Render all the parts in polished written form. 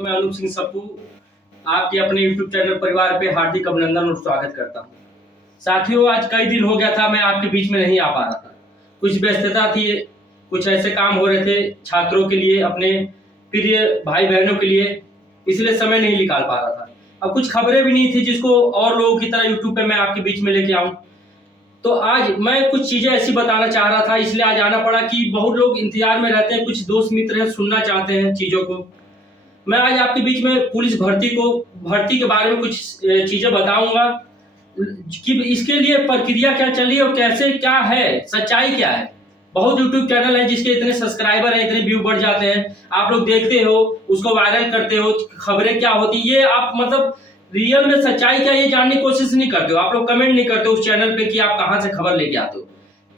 तो मैं अनूप सिंह सप्पू आपके अपने YouTube चैनल परिवार पे हार्दिक अभिनंदन और स्वागत करता हूँ। साथियों, आज कई दिन हो गया था मैं आपके बीच में नहीं आ पा रहा था। कुछ व्यस्तता थी, कुछ ऐसे काम हो रहे थे छात्रों के लिए, अपने प्रिय भाई बहनों के लिए, इसलिए समय नहीं निकाल पा रहा था। अब कुछ खबरें भी नहीं थी जिसको और लोगों की तरह YouTube पे मैं आपके बीच में लेके आऊँ। तो आज मैं कुछ चीजें ऐसी बताना चाह रहा था, इसलिए आज आना पड़ा कि बहुत लोग इंतजार में रहते हैं, कुछ दोस्त मित्र हैं, सुनना चाहते हैं चीजों को। मैं आज आपके बीच में पुलिस भर्ती के बारे में कुछ चीजें बताऊंगा कि इसके लिए प्रक्रिया क्या चली और कैसे, क्या है, सच्चाई क्या है। बहुत यूट्यूब चैनल है जिसके इतने सब्सक्राइबर हैं, इतने व्यू बढ़ जाते हैं, आप लोग देखते हो, उसको वायरल करते हो, खबरें क्या होती, ये आप मतलब रियल में सच्चाई क्या ये जानने की कोशिश नहीं करते हो। आप लोग कमेंट नहीं करते हो उस चैनल पे कि आप कहां से खबर लेके आते हो।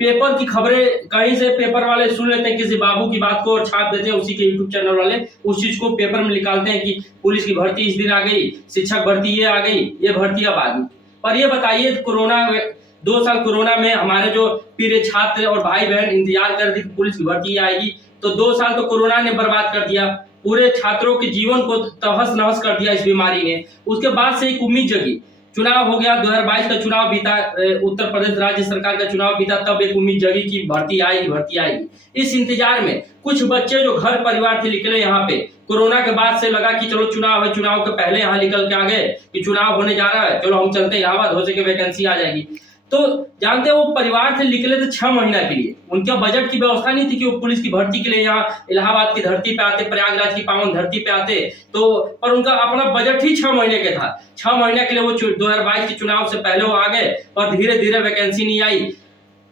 पेपर की खबरें कहीं से पेपर वाले सुन लेते हैं किसी बाबू की बात को और छाप देते हैं, उसी के यूट्यूब चैनल वाले उस चीज को पेपर में निकालते हैं कि पुलिस की भर्ती इस दिन आ गई, शिक्षक भर्ती ये आ गई, ये भर्ती अब आ गई। पर ये बताइए, 2 साल कोरोना में हमारे जो प्रिय छात्र और भाई बहन इंतजार कर रहे थे पुलिस की भर्ती आएगी, तो 2 साल तो कोरोना ने बर्बाद कर दिया, पूरे छात्रों के जीवन को तहस नहस कर दिया इस बीमारी ने। उसके बाद से एक उम्मीद जगी, चुनाव हो गया, 2022 का चुनाव बीता, उत्तर प्रदेश राज्य सरकार का चुनाव बीता, तब एक उम्मीद जगी कि भर्ती आएगी। इस इंतजार में कुछ बच्चे जो घर परिवार से निकले यहाँ पे, कोरोना के बाद से लगा कि चलो चुनाव है, चुनाव के पहले यहाँ निकल के आ गए कि चुनाव होने जा रहा है, चलो हम चलते हैं इलाहाबाद, हो सके वैकेंसी आ जाएगी। तो जानते हो, वो परिवार से निकले थे 6 महीना के लिए, उनका बजट की व्यवस्था नहीं थी कि वो पुलिस की भर्ती के लिए यहाँ इलाहाबाद की धरती पे आते, प्रयागराज की पावन धरती पे आते, तो पर उनका अपना बजट ही 6 महीने के था। 6 महीने के लिए वो 2022 के चुनाव से पहले वो आ गए, पर धीरे धीरे वैकेंसी नहीं आई।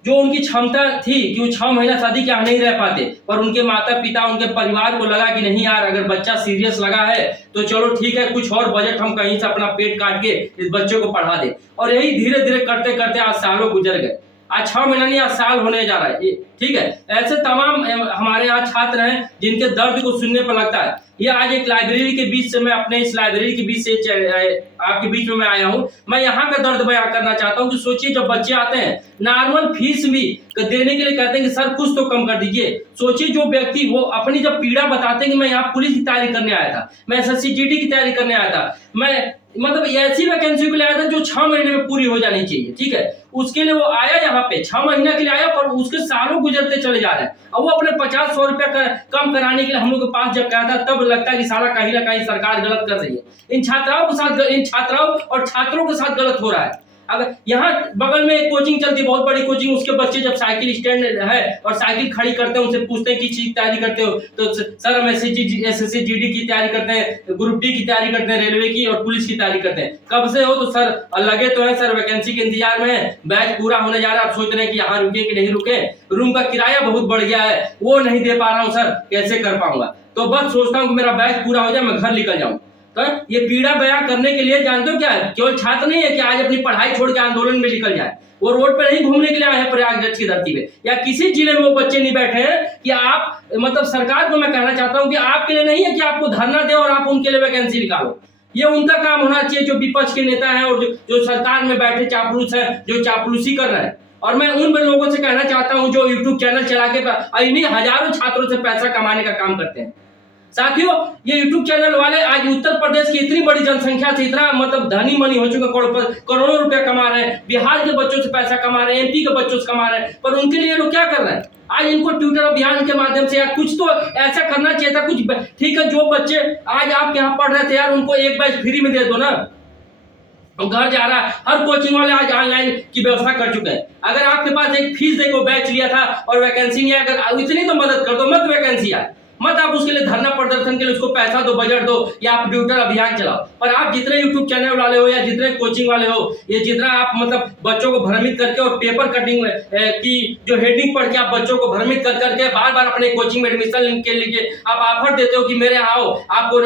जो उनकी क्षमता थी कि वो 6 महीना शादी के यहाँ नहीं रह पाते, पर उनके माता पिता, उनके परिवार को लगा कि नहीं यार, अगर बच्चा सीरियस लगा है तो चलो ठीक है, कुछ और बजट हम कहीं से अपना पेट काट के इस बच्चे को पढ़ा दे। और यही धीरे धीरे करते करते आज सालों गुजर गए। आज 6 महीना नहीं, आज साल होने जा रहा है, ठीक है। ऐसे तमाम हमारे यहाँ छात्र हैं जिनके दर्द को सुनने पर लगता है। ये आज एक लाइब्रेरी के बीच से, मैं अपने इस लाइब्रेरी के बीच से आपके बीच में मैं आया हूँ। मैं यहाँ का दर्द बयां करना चाहता हूँ कि सोचिए, जब बच्चे आते हैं, नॉर्मल फीस भी देने के लिए कहते हैं कि सर कुछ तो कम कर दीजिए। सोचिए, जो व्यक्ति वो अपनी जब पीड़ा बताते हैं कि मैं यहाँ पुलिस की तैयारी करने आया था, मैं SSC GD की तैयारी करने आया था, मैं मतलब ऐसी वैकेंसी के लिए आया था जो 6 महीने में पूरी हो जानी चाहिए, ठीक है। उसके लिए वो आया यहाँ पे, 6 महीना के लिए आया, पर उसके सालों गुजरते चले जा रहे हैं। अब वो अपने 50-100 रुपया कम कराने के लिए हम लोग के पास जब गया था, तब लगता है कि सारा कहीं ना कहीं सरकार गलत कर रही है। इन छात्राओं और छात्रों के साथ गलत हो रहा है। अब यहाँ बगल में एक कोचिंग चलती है, बहुत बड़ी कोचिंग, उसके बच्चे जब साइकिल स्टैंड है और साइकिल खड़ी करते हैं, उनसे पूछते हैं किस चीज की तैयारी करते हो, तो सर हम SSC GD की तैयारी करते हैं, ग्रुप D की तैयारी करते हैं, रेलवे की और पुलिस की तैयारी करते हैं। कब से हो? तो सर लगे तो है सर, वैकेंसी के इंतजार में है, बैच पूरा होने जा रहा है, आप सोच रहे हैं कि यहाँ रुके कि नहीं रुके, रूम का किराया बहुत बढ़ गया है, वो नहीं दे पा रहा हूँ सर, कैसे कर पाऊंगा। तो बस सोचता हूँ कि मेरा बैच पूरा हो जाए, मैं घर निकल जाऊँ। तो ये पीड़ा बयां करने के लिए जानते हो क्या है, केवल छात्र नहीं है कि आज अपनी पढ़ाई छोड़ के आंदोलन में निकल जाए, वो रोड पे नहीं घूमने के लिए आए हैं प्रयागराज की धरती पे, या किसी जिले में वो बच्चे नहीं बैठे हैं कि आप मतलब सरकार को मैं कहना चाहता हूं कि आपके लिए नहीं है कि आपको धरना दे और आप उनके लिए वैकेंसी निकालो। ये उनका काम होना चाहिए, जो विपक्ष के नेता है और जो सरकार में बैठे चापलूस है, जो चापलूसी कर रहे हैं। और मैं उन लोगों से कहना चाहता हूं जो यूट्यूब चैनल चला के इन्हीं हजारों छात्रों से पैसा कमाने का काम करते हैं। साथियों, ये यूट्यूब चैनल वाले आज उत्तर प्रदेश की इतनी बड़ी जनसंख्या से इतना मतलब धनी मनी हो चुके, करोड़ों रुपया कमा रहे हैं, बिहार के बच्चों से पैसा कमा रहे हैं, MP के बच्चों से कमा रहे हैं, पर उनके लिए लोग क्या कर रहे हैं? आज इनको ट्विटर अभियान के माध्यम से या कुछ तो ऐसा करना चाहिए था, कुछ ठीक है। जो बच्चे आज आपके यहाँ पढ़ रहे थे यार, उनको एक बैच फ्री में दे दो ना, घर जा रहा है। हर कोचिंग वाले आज ऑनलाइन की व्यवस्था कर चुके हैं। अगर आपके पास एक फीस देकर बैच लिया था और वैकेंसी नहीं है, अगर इतनी तो मदद कर दो, मत वैकेंसी आए, मत आप उसके लिए धरना प्रदर्शन के लिए उसको पैसा दो, बजट दो, या आप ट्विटर अभियान चलाओ। पर आप जितने यूट्यूब चैनल वाले हो या जितने कोचिंग वाले हो, ये जितना आप मतलब बच्चों को भ्रमित करके और पेपर कटिंग की जो हेडिंग पढ़ के आप बच्चों को भ्रमित कर करके बार बार अपने कोचिंग में एडमिशन के लिए आप ऑफर देते हो कि मेरे यहाँ आओ, आपको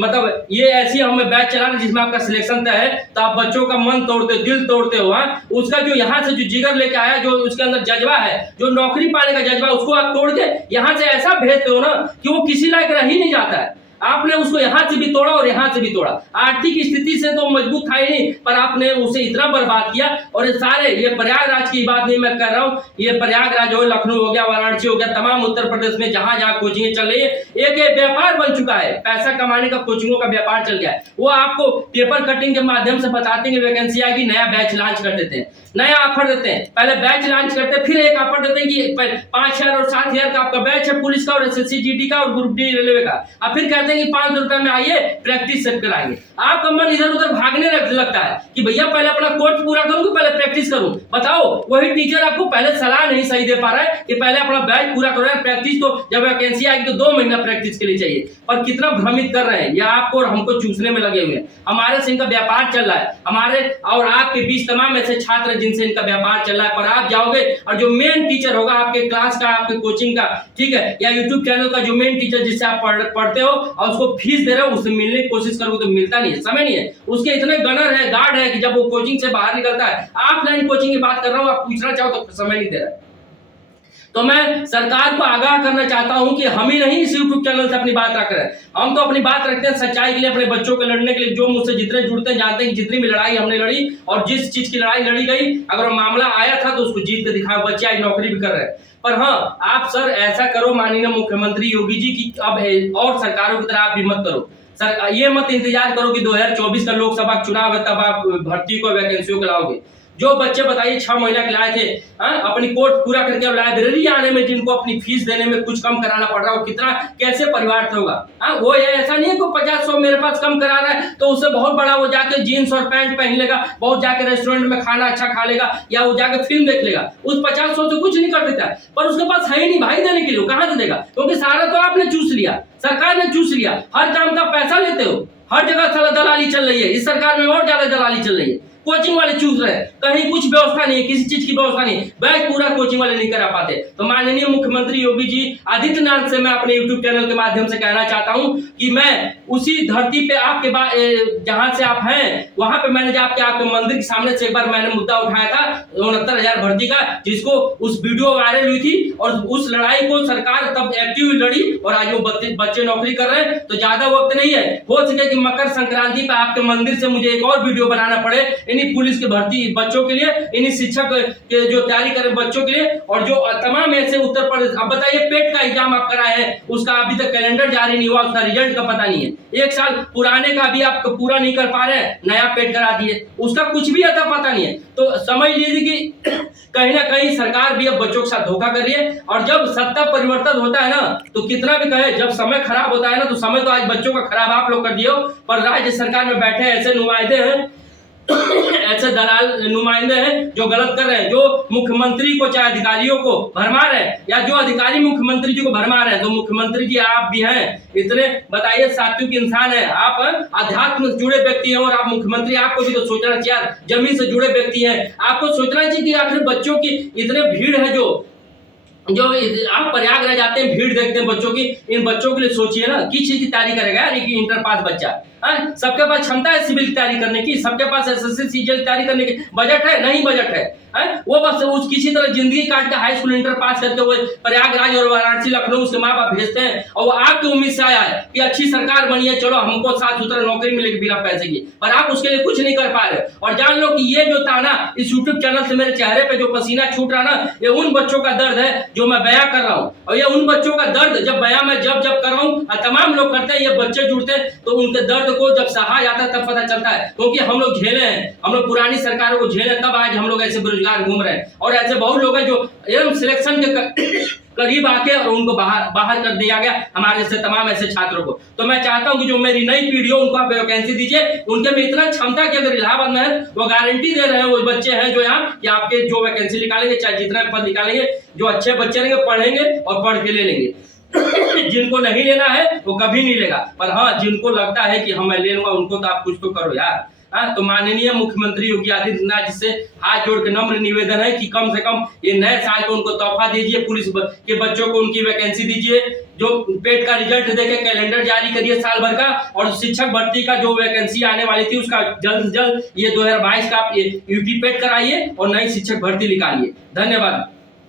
मतलब ये ऐसी हमें बैच चलाना जिसमें आपका सिलेक्शन तय है, तो आप बच्चों का मन तोड़ते हो, दिल तोड़ते हो। उसका जो यहाँ से जो जिगर लेके आया, जो उसके अंदर जज्बा है, जो नौकरी पाने का जज्बा, उसको आप तोड़ के यहाँ से ऐसा भेजते हो ना कि वो किसी लायक रह ही नहीं जाता है। आपने उसको यहाँ से भी तोड़ा और यहाँ से भी तोड़ा। आर्थिक स्थिति से तो मजबूत था ही नहीं, पर आपने उसे इतना बर्बाद किया। और ये सारे, ये प्रयागराज की बात नहीं मैं कर रहा हूँ, ये प्रयागराज हो, लखनऊ हो गया, वाराणसी हो गया, तमाम उत्तर प्रदेश में जहां जहां कोचिंग चल रही है, एक व्यापार बन चुका है। पैसा कमाने का कोचिंगों का व्यापार चल गया है। वो आपको पेपर कटिंग के माध्यम से बताते हैं कि वैकेंसी आएगी, नया बैच लॉन्च कर देते हैं, नया ऑफर देते हैं। पहले बैच लॉन्च करते हैं, फिर एक ऑफर देते हैं कि 5,000 और 7,000 का आपका बैच है पुलिस का और SSC GD का और ग्रुप डी रेलवे का। अब फिर कहते हैं कि 500 रुपए में आइए प्रैक्टिस सेट कराएंगे। आपका मन इधर उधर भागने लगता है कि भैया पहले अपना कोर्स पूरा करूं कि पहले प्रैक्टिस करूं। बताओ, वही टीचर आपको पहले सलाह नहीं सही दे पा रहा है कि पहले अपना बैच पूरा करो। प्रैक्टिस तो जब वैकेंसी आएगी तो 2 महीना प्रैक्टिस के लिए चाहिए। पर कितना भ्रमित कर रहे हैं, या आपको और हमको चूसने में लगे हुए हैं। हमारे से इनका व्यापार चल रहा है, हमारे और आपके बीच तमाम ऐसे छात्र जिनसे इनका व्यापार चल रहा है। पर आप जाओगे और जो मेन टीचर होगा आपके क्लास का, आपके कोचिंग का, ठीक है, या यूट्यूब चैनल का जो मेन टीचर जिससे आप पढ़ते हो और उसको फीस दे रहे हो, उससे मिलने की कोशिश करोगे तो मिलता नहीं है, समय नहीं है। उसके इतने गनर है, गार्ड है कि जब वो कोचिंग से बाहर निकलता है, ऑफलाइन कोचिंग की बात कर रहा हूँ, आप पूछना चाहो तो समय नहीं दे रहा है। तो मैं सरकार को आगाह करना चाहता हूं कि हम ही नहीं इस यूट्यूब चैनल से अपनी बात रख रहे हैं। हम तो अपनी बात रखते हैं सच्चाई के लिए, अपने बच्चों के लड़ने के लिए। जो मुझसे जितने जुड़ते हैं जानते हैं कि जितनी भी लड़ाई हमने लड़ी और जिस चीज की लड़ाई लड़ी गई, अगर वो मामला आया था तो उसको जीत के दिखाओ। बच्चे आज नौकरी भी कर रहे हैं। पर हाँ, आप सर ऐसा करो माननीय मुख्यमंत्री योगी जी की अब और सरकारों की तरह आप भी मत करो। सर ये मत इंतजार करो कि 2024 का लोकसभा चुनाव है तब आप भर्ती को, वैकेंसियों को लाओगे। जो बच्चे बताइए 6 महीना के लाए थे, अपनी कोर्स पूरा करके लाइब्रेरी आने में जिनको अपनी फीस देने में कुछ कम कराना पड़ रहा है, कितना कैसे परिवार से होगा। वो ऐसा नहीं है कि 50-100 मेरे पास कम करा रहा है तो उससे बहुत बड़ा वो जाके जीन्स और पैंट पहन लेगा, बहुत जाके रेस्टोरेंट में खाना अच्छा खा लेगा, या वो जाके फिल्म देख लेगा। उस 50-100 से कुछ नहीं कर देता, पर उसके पास है ही नहीं भाई देने के लिए, कहां से देगा? क्योंकि सारा तो आपने चूस लिया, सरकार ने चूस लिया। हर काम का पैसा लेते हो, हर जगह सारा दलाली चल रही है। इस सरकार में और ज्यादा दलाली चल रही है। कोचिंग वाले चूस रहे हैं, कहीं कुछ व्यवस्था नहीं है, किसी चीज की व्यवस्था नहीं, बैच पूरा कोचिंग वाले नहीं करा पाते। तो माननीय मुख्यमंत्री योगी जी आदित्यनाथ से मैं अपने यूट्यूब चैनल के माध्यम से कहना चाहता हूं कि मैं उसी धरती पे आपके जहां से आप हैं वहां पे मैंने आपके मंदिर के सामने से एक बार मैंने मुद्दा उठाया था 69,000 भर्ती का, जिसको उस वीडियो वायरल हुई थी और उस लड़ाई को सरकार तब एक्टिव लड़ी और आज वो बच्चे नौकरी कर रहे हैं। तो ज्यादा वक्त नहीं है, हो सके कि मकर संक्रांति पे आपके मंदिर से मुझे एक और वीडियो बनाना पड़े इन्हीं पुलिस के भर्ती बच्चों के लिए, इन्हीं शिक्षक के जो तैयारी कर रहे बच्चों के लिए, और जो तमाम ऐसे उत्तर प्रदेश। अब बताइए पेट का एग्जाम आप कराए हैं, उसका अभी तक कैलेंडर जारी नहीं हुआ, उसका रिजल्ट का पता नहीं है। 1 साल पुराने का भी आप पूरा नहीं कर पा रहे हैं, नया पेट करा दिए, उसका कुछ भी अता पता नहीं है। तो समझ लीजिए कि कहीं ना कहीं सरकार भी अब बच्चों के साथ धोखा कर रही है। और जब सत्ता परिवर्तन होता है ना, तो कितना भी कहे, जब समय खराब होता है ना, तो समय तो आज बच्चों का खराब आप लोग कर दिए हो, पर राज्य सरकार में बैठे ऐसे नुमाइंदे हैं ऐसे दलाल नुमाइंदे हैं जो गलत कर रहे हैं, जो मुख्यमंत्री को चाहे अधिकारियों को भरमा रहे हैं, या जो अधिकारी मुख्यमंत्री जी को भरमा रहे हैं। तो मुख्यमंत्री जी आप भी हैं इतने, बताइए, सात्विक इंसान है आप, अध्यात्म से जुड़े व्यक्ति हैं, और आप मुख्यमंत्री, आपको भी तो सोचना चाहिए, जमीन से जुड़े व्यक्ति हैं, आपको सोचना चाहिए कि आखिर बच्चों की इतने भीड़ है, जो आप प्रयागराज जाते हैं, भीड़ देखते हैं बच्चों की, इन बच्चों के लिए सोचिए ना, किस चीज की तैयारी करेगा यार, कि इंटर पास बच्चा है, सबके पास क्षमता है सिविल की तैयारी करने की, सबके पास SSC CGL की तैयारी करने की, बजट है नहीं, बजट है वो बस उस किसी तरह जिंदगी काट के हाई स्कूल इंटर पास करके वो प्रयागराज और वाराणसी लखनऊ उसके माँ बाप भेजते हैं, और वो आपकी उम्मीद से आया है कि अच्छी सरकार बनी है, चलो हमको साफ सुथरा नौकरी मिलेगी बिना पैसे की, पर आप उसके लिए कुछ नहीं कर पा रहे। और जान लो कि ये जो ताना इस यूट्यूब चैनल से मेरे चेहरे पे जो पसीना छूट रहा ना, ये उन बच्चों का दर्द है जो मैं बयां कर रहा हूँ, और ये उन बच्चों का दर्द जब बयां मैं जब कर रहा हूँ, तमाम लोग करते हैं, ये बच्चे जुड़ते हैं, तो उनके दर्द को जब सहा जाता है तब पता चलता है। क्योंकि हम लोग झेले हैं, हम लोग पुरानी सरकारों को झेले, तब आज हम लोग ऐसे बेरोजगार घूम रहे हैं। और ऐसे बहुत लोग हैं जो एवं सिलेक्शन के करीब आके और उनको बाहर कर दिया गया, हमारे जैसे तमाम ऐसे छात्रों को। तो मैं चाहता हूं कि जो मेरी नई पीढ़ी हो उनको आप वैकेंसी दीजिए, उनके में इतना क्षमता कि अगर इलाहाबाद में है, वो गारंटी दे रहे हैं, वो बच्चे हैं जो यहाँ कि आपके जो वैकेंसी निकालेंगे, चाहे जितना पद निकालेंगे, जो अच्छे बच्चे रहेंगे पढ़ेंगे और पढ़ के ले लेंगे। जिनको नहीं लेना है वो कभी नहीं लेगा, पर हाँ जिनको लगता है कि मैं ले लूंगा, उनको तो आप कुछ तो करो यार। तो माननीय मुख्यमंत्री योगी आदित्यनाथ जी से हाथ जोड़ के नम्र निवेदन है कि कम से कम ये नए साल को उनको तोहफा दीजिए, पुलिस के बच्चों को उनकी वैकेंसी दीजिए, जो पेट का रिजल्ट देके कैलेंडर जारी करिए साल भर का, और शिक्षक भर्ती का जो वैकेंसी आने वाली थी उसका जल्द से जल्द ये 2022 का आप यूपी पेट कराइए और नई शिक्षक भर्ती निकालिए। धन्यवाद।